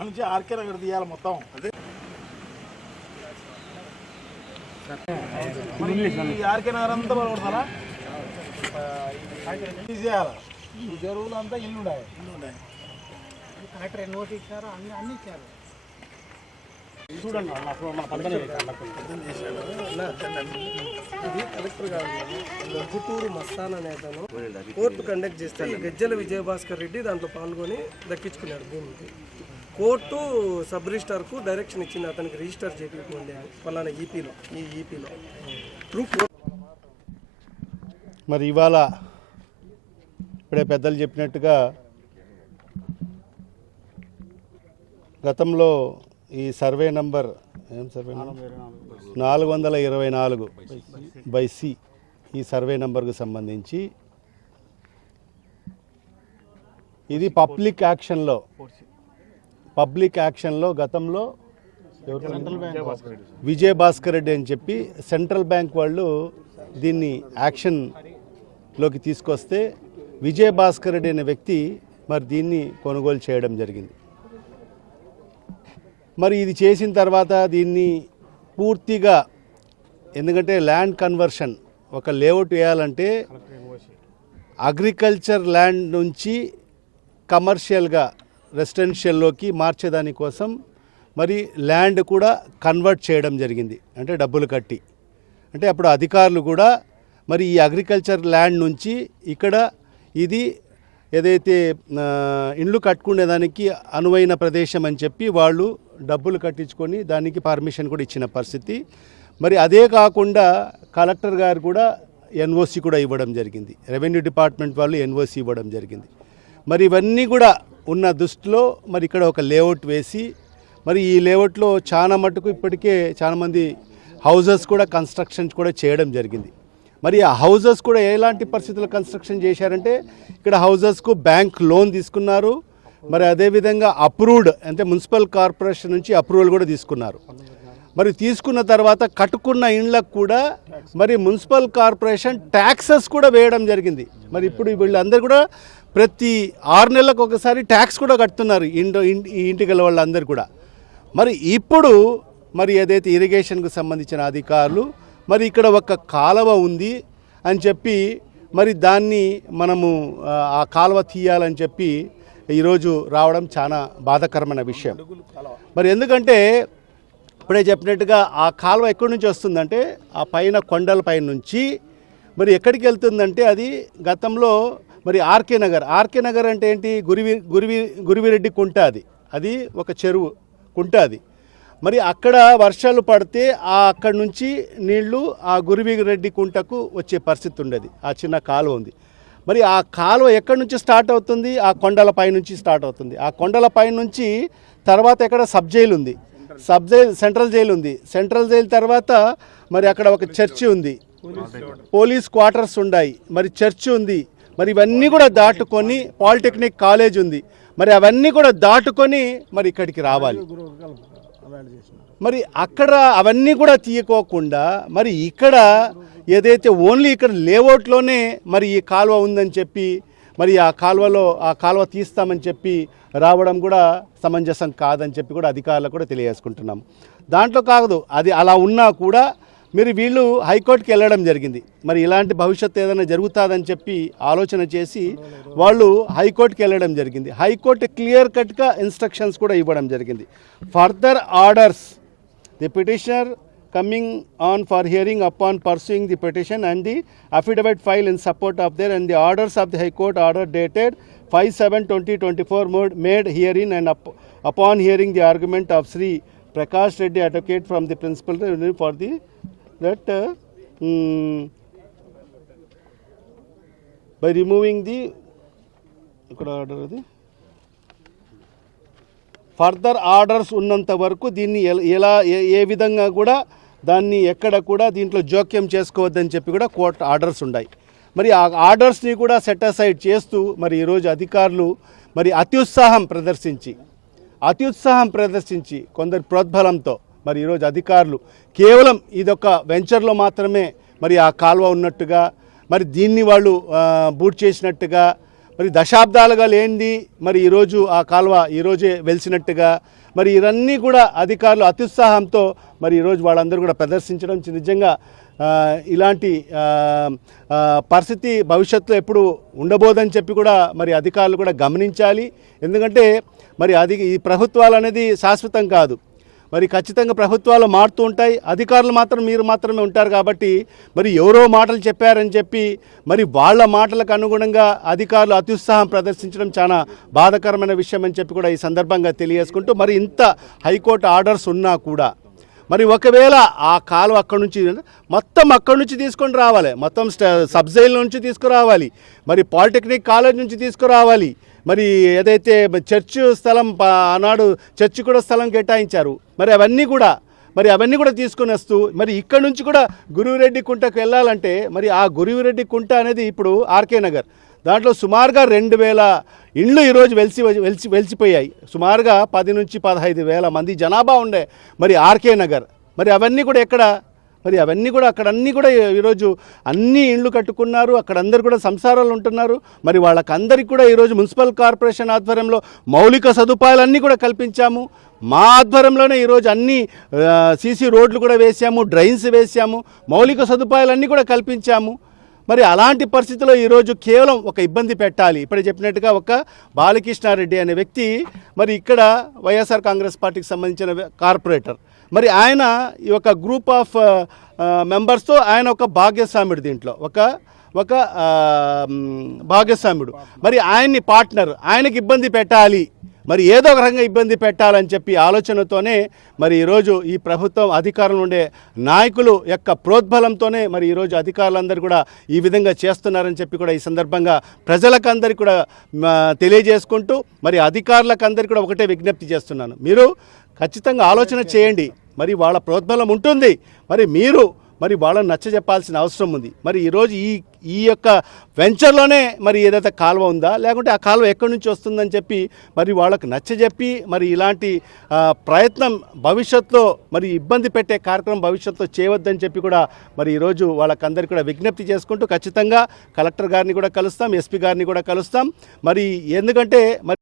నుంచి ఆర్కే నగర్ తీయాలి మొత్తం ఈ ఆర్కే నగర్ అంతా పడగొడతారా? తీసేయాలి ఈ చెరువులు అంతా ఇల్లు ఉండాలి కలెక్టర్ ఇచ్చారో అన్ని అన్ని ఇచ్చారు. చూడండి ఇది కలెక్టర్ గారు గుట్టూరు మస్తాన్ అనే అతను కోర్టు కండక్ట్ చేస్తే ఈ గజ్జల విజయభాస్కర్ రెడ్డి దాంట్లో పాల్గొని దక్కించుకున్నాడు భూమికి. కోర్టు సబ్ రిజిస్టార్కు డైరెక్షన్ ఇచ్చింది అతనికి రిజిస్టర్ చేయించుకోండి అని పలానా ఈపీలో ఈ ఈపీలో ప్రూఫ్ మరి ఇవాళ ఇప్పుడే పెద్దలు చెప్పినట్టుగా గతంలో ఈ సర్వే నంబర్ ఏం సర్వే నాలుగు వందల ఇరవై నాలుగు బై సి ఈ సర్వే నంబర్కు సంబంధించి ఇది పబ్లిక్ యాక్షన్లో పబ్లిక్ యాక్షన్లో గతంలో విజయ్ భాస్కర్ రెడ్డి అని చెప్పి సెంట్రల్ బ్యాంక్ వాళ్ళు దీన్ని యాక్షన్లోకి తీసుకొస్తే విజయ్ భాస్కర్ రెడ్డి అనే వ్యక్తి మరి దీన్ని కొనుగోలు చేయడం జరిగింది. మరి ఇది చేసిన తర్వాత దీన్ని పూర్తిగా ఎందుకంటే ల్యాండ్ కన్వర్షన్ ఒక లేఅవుట్ వేయాలంటే అగ్రికల్చర్ ల్యాండ్ నుంచి కమర్షియల్గా రెసిడెన్షియల్లోకి మార్చేదాని కోసం మరి ల్యాండ్ కూడా కన్వర్ట్ చేయడం జరిగింది. అంటే డబ్బులు కట్టి. అంటే అప్పుడు అధికారులు కూడా మరి ఈ అగ్రికల్చర్ ల్యాండ్ నుంచి ఇక్కడ ఇది ఏదైతే ఇండ్లు కట్టుకునేదానికి అనువైన ప్రదేశం అని చెప్పి వాళ్ళు డబ్బులు కట్టించుకొని దానికి పర్మిషన్ కూడా ఇచ్చిన పరిస్థితి. మరి అదే కాకుండా కలెక్టర్ గారు కూడా ఎన్ఓసి కూడా ఇవ్వడం జరిగింది. రెవెన్యూ డిపార్ట్మెంట్ వాళ్ళు ఎన్ఓసి ఇవ్వడం జరిగింది. మరి ఇవన్నీ కూడా ఉన్న దృష్టిలో మరి ఇక్కడ ఒక లేఅవుట్ వేసి మరి ఈ లేఅవుట్లో చాలా మటుకు ఇప్పటికే చాలామంది హౌజెస్ కూడా కన్స్ట్రక్షన్స్ కూడా చేయడం జరిగింది. మరి ఆ హౌజెస్ కూడా ఎలాంటి పరిస్థితుల్లో కన్స్ట్రక్షన్ చేశారంటే ఇక్కడ హౌజెస్కు బ్యాంక్ లోన్ తీసుకున్నారు. మరి అదేవిధంగా అప్రూవ్డ్ అంటే మున్సిపల్ కార్పొరేషన్ నుంచి అప్రూవల్ కూడా తీసుకున్నారు. మరి తీసుకున్న తర్వాత కట్టుకున్న ఇండ్లకు కూడా మరి మున్సిపల్ కార్పొరేషన్ ట్యాక్సెస్ కూడా వేయడం జరిగింది. మరి ఇప్పుడు వీళ్ళందరూ కూడా ప్రతి ఆరు నెలలకు ఒకసారి ట్యాక్స్ కూడా కడుతున్నారు ఇండో ఈ ఇంటికి గల వాళ్ళందరూ కూడా. మరి ఇప్పుడు మరి ఏదైతే ఇరిగేషన్కు సంబంధించిన అధికారులు మరి ఇక్కడ ఒక కాలువ ఉంది అని చెప్పి మరి దాన్ని మనము ఆ, కాలువ తీయాలని చెప్పి ఈరోజు రావడం చాలా బాధాకరమైన విషయం. మరి ఎందుకంటే ఇప్పుడే చెప్పినట్టుగా ఆ కాలువ ఎక్కడి నుంచి వస్తుందంటే ఆ పైన కొండల పైన నుంచి మరి ఎక్కడికి వెళ్తుందంటే అది గతంలో మరి ఆర్కే నగర్. ఆర్కే నగర్ అంటే ఏంటి? గురివి గురివి గురివిరెడ్డి కుంట అది. అది ఒక చెరువు కుంట అది. మరి అక్కడ వర్షాలు పడితే ఆ అక్కడ నుంచి నీళ్ళు ఆ గురివిరెడ్డి కుంటకు వచ్చే పరిస్థితి ఉండేది. ఆ చిన్న కాలువ ఉంది. మరి ఆ కాలువ ఎక్కడి నుంచి స్టార్ట్ అవుతుంది? ఆ కొండల పై నుంచి స్టార్ట్ అవుతుంది. ఆ కొండల పై నుంచి తర్వాత ఎక్కడ సబ్ జైలు ఉంది. సబ్ జైల్ సెంట్రల్ జైలు ఉంది. సెంట్రల్ జైలు తర్వాత మరి అక్కడ ఒక చర్చి ఉంది. పోలీస్ క్వార్టర్స్ ఉన్నాయి మరి చర్చి ఉంది. మరి ఇవన్నీ కూడా దాటుకొని పాలిటెక్నిక్ కాలేజ్ ఉంది. మరి అవన్నీ కూడా దాటుకొని మరి ఇక్కడికి రావాలి. మరి అక్కడ అవన్నీ కూడా తీయకోకుండా మరి ఇక్కడ ఏదైతే ఓన్లీ ఇక్కడ లేఅవుట్లోనే మరి ఈ కాలువ ఉందని చెప్పి మరి ఆ కాలువలో ఆ కాలువ తీస్తామని చెప్పి రావడం కూడా సమంజసం కాదని చెప్పి కూడా అధికారులకు కూడా తెలియజేసుకుంటున్నాం. దాంట్లో కాదు అది అలా ఉన్నా కూడా మీరు వీళ్ళు హైకోర్టుకి వెళ్ళడం జరిగింది. మరి ఇలాంటి భవిష్యత్తు ఏదైనా జరుగుతుందని చెప్పి ఆలోచన చేసి వాళ్ళు హైకోర్టుకి వెళ్ళడం జరిగింది. హైకోర్టు క్లియర్ కట్గా ఇన్స్ట్రక్షన్స్ కూడా ఇవ్వడం జరిగింది. Further orders the petitioner coming on for hearing on pursuing the petition and the affidavit file in support of there and the orders of the high court order dated five seven twenty twenty four mode made hearing and up upon hearing the argument of Shri Prakash Reddy advocate from the principal for the that uh, removing by removing the ఇక్కడ order అది. Further orders ఉన్నంత వరకు దీన్ని ఎలా ఏ- ఏ విధంగా కూడా దాన్ని ఎక్కడ కూడా దీంట్లో జోక్యం చేసుకోవద్దని చెప్పి కూడా కోర్టు ఆర్డర్స్ ఉన్నాయి. మరి ఆ ఆర్డర్స్ని కూడా సెట్ అసైడ్ చేస్తూ మరి ఈరోజు అధికారులు మరి అత్యుత్సాహం ప్రదర్శించి అత్యుత్సాహం ప్రదర్శించి కొందరు ప్రోద్బలంతో మరి ఈరోజు అధికారులు కేవలం ఇదొక వెంచర్లో మాత్రమే మరి ఆ కాలువ ఉన్నట్టుగా మరి దీన్ని వాళ్ళు బూట్ చేసినట్టుగా మరి దశాబ్దాలుగా లేనిది మరి ఈరోజు ఆ కాలువ ఈరోజే వెలిసినట్టుగా మరి ఇవన్నీ కూడా అధికారులు అత్యుత్సాహంతో మరి ఈరోజు వాళ్ళందరూ కూడా ప్రదర్శించడం నిజంగా ఇలాంటి పరిస్థితి భవిష్యత్తులో ఎప్పుడు ఉండబోదని చెప్పి కూడా మరి అధికారులు కూడా గమనించాలి. ఎందుకంటే మరి అది ఈ ప్రభుత్వాలు అనేది శాశ్వతం కాదు. మరి ఖచ్చితంగా ప్రభుత్వాలు మారుతూ ఉంటాయి. అధికారులు మాత్రం మీరు మాత్రమే ఉంటారు కాబట్టి మరి ఎవరో మాటలు చెప్పారని చెప్పి మరి వాళ్ళ మాటలకు అనుగుణంగా అధికారులు అత్యుత్సాహం ప్రదర్శించడం చాలా బాధకరమైన విషయం అని చెప్పి కూడా ఈ సందర్భంగా తెలియజేసుకుంటూ మరి ఇంత హైకోర్టు ఆర్డర్స్ ఉన్నా కూడా మరి ఒకవేళ ఆ కాలువ అక్కడి నుంచి మొత్తం అక్కడి నుంచి తీసుకొని రావాలి. మొత్తం స్ట- నుంచి తీసుకురావాలి. మరి పాలిటెక్నిక్ కాలేజ్ నుంచి తీసుకురావాలి. మరి ఏదైతే చర్చ్ స్థలం ఆనాడు చర్చ్ కూడా స్థలం కేటాయించారు. మరి అవన్నీ కూడా మరి అవన్నీ కూడా తీసుకొని వస్తూ మరి ఇక్కడ నుంచి కూడా గురువురెడ్డి కుంటకు వెళ్ళాలంటే మరి ఆ గురువురెడ్డి కుంట అనేది ఇప్పుడు ఆర్కే నగర్. దాంట్లో సుమారుగా రెండు వేల ఇండ్లు ఈరోజు వెలిసి వెలిసి వెలిసిపోయాయి. సుమారుగా పది నుంచి పదహైదు వేల మంది జనాభా ఉండే మరి ఆర్కే నగర్. మరి అవన్నీ కూడా ఎక్కడ? మరి అవన్నీ కూడా అక్కడ అన్నీ కూడా ఈరోజు అన్ని ఇండ్లు కట్టుకున్నారు అక్కడ అందరు కూడా సంసారాలు ఉంటున్నారు. మరి వాళ్ళకందరికీ కూడా ఈరోజు మున్సిపల్ కార్పొరేషన్ ఆధ్వర్యంలో మౌలిక సదుపాయాలన్నీ కూడా కల్పించాము. మా ఆధ్వర్యంలోనే ఈరోజు అన్ని సీసీ రోడ్లు కూడా వేసాము డ్రైన్స్ వేసాము మౌలిక సదుపాయాలన్నీ కూడా కల్పించాము. మరి అలాంటి పరిస్థితిలో ఈరోజు కేవలం ఒక ఇబ్బంది పెట్టాలి. ఇప్పుడే చెప్పినట్టుగా ఒక బాలకృష్ణారెడ్డి అనే వ్యక్తి మరి ఇక్కడ వైఎస్ఆర్ కాంగ్రెస్ పార్టీకి సంబంధించిన కార్పొరేటర్. మరి ఆయన ఈ యొక్క గ్రూప్ ఆఫ్ మెంబర్స్తో ఆయన ఒక భాగ్యస్వాముడు దీంట్లో. ఒక ఒక uh, భాగస్వాముడు మరి ఆయన్ని పార్ట్నర్ ఆయనకి ఇబ్బంది పెట్టాలి. మరి ఏదో ఒక రకంగా ఇబ్బంది పెట్టాలని చెప్పి ఆలోచనతోనే మరి ఈరోజు ఈ ప్రభుత్వం అధికారంలో ఉండే నాయకులు యొక్క ప్రోద్బలంతోనే మరి ఈరోజు అధికారులందరూ కూడా ఈ విధంగా చేస్తున్నారని చెప్పి కూడా ఈ సందర్భంగా ప్రజలకందరికీ కూడా తెలియజేసుకుంటూ మరి అధికారులకందరికీ కూడా ఒకటే విజ్ఞప్తి చేస్తున్నాను. మీరు ఖచ్చితంగా ఆలోచన చేయండి. మరి వాళ్ళ ప్రోద్బలం ఉంటుంది. మరి మీరు మరి వాళ్ళని నచ్చ చెప్పాల్సిన అవసరం ఉంది. మరి ఈరోజు ఈ ఈ యొక్క వెంచర్లోనే మరి ఏదైతే కాలువ ఉందా లేకుంటే ఆ కాలువ ఎక్కడి నుంచి వస్తుందని చెప్పి మరి వాళ్ళకు నచ్చజెప్పి మరి ఇలాంటి ప్రయత్నం భవిష్యత్తులో మరి ఇబ్బంది పెట్టే కార్యక్రమం భవిష్యత్తులో చేయవద్దని చెప్పి కూడా మరి ఈరోజు వాళ్ళకందరికీ కూడా విజ్ఞప్తి చేసుకుంటూ ఖచ్చితంగా కలెక్టర్ గారిని కూడా కలుస్తాం ఎస్పీ గారిని కూడా కలుస్తాం. మరి ఎందుకంటే మరి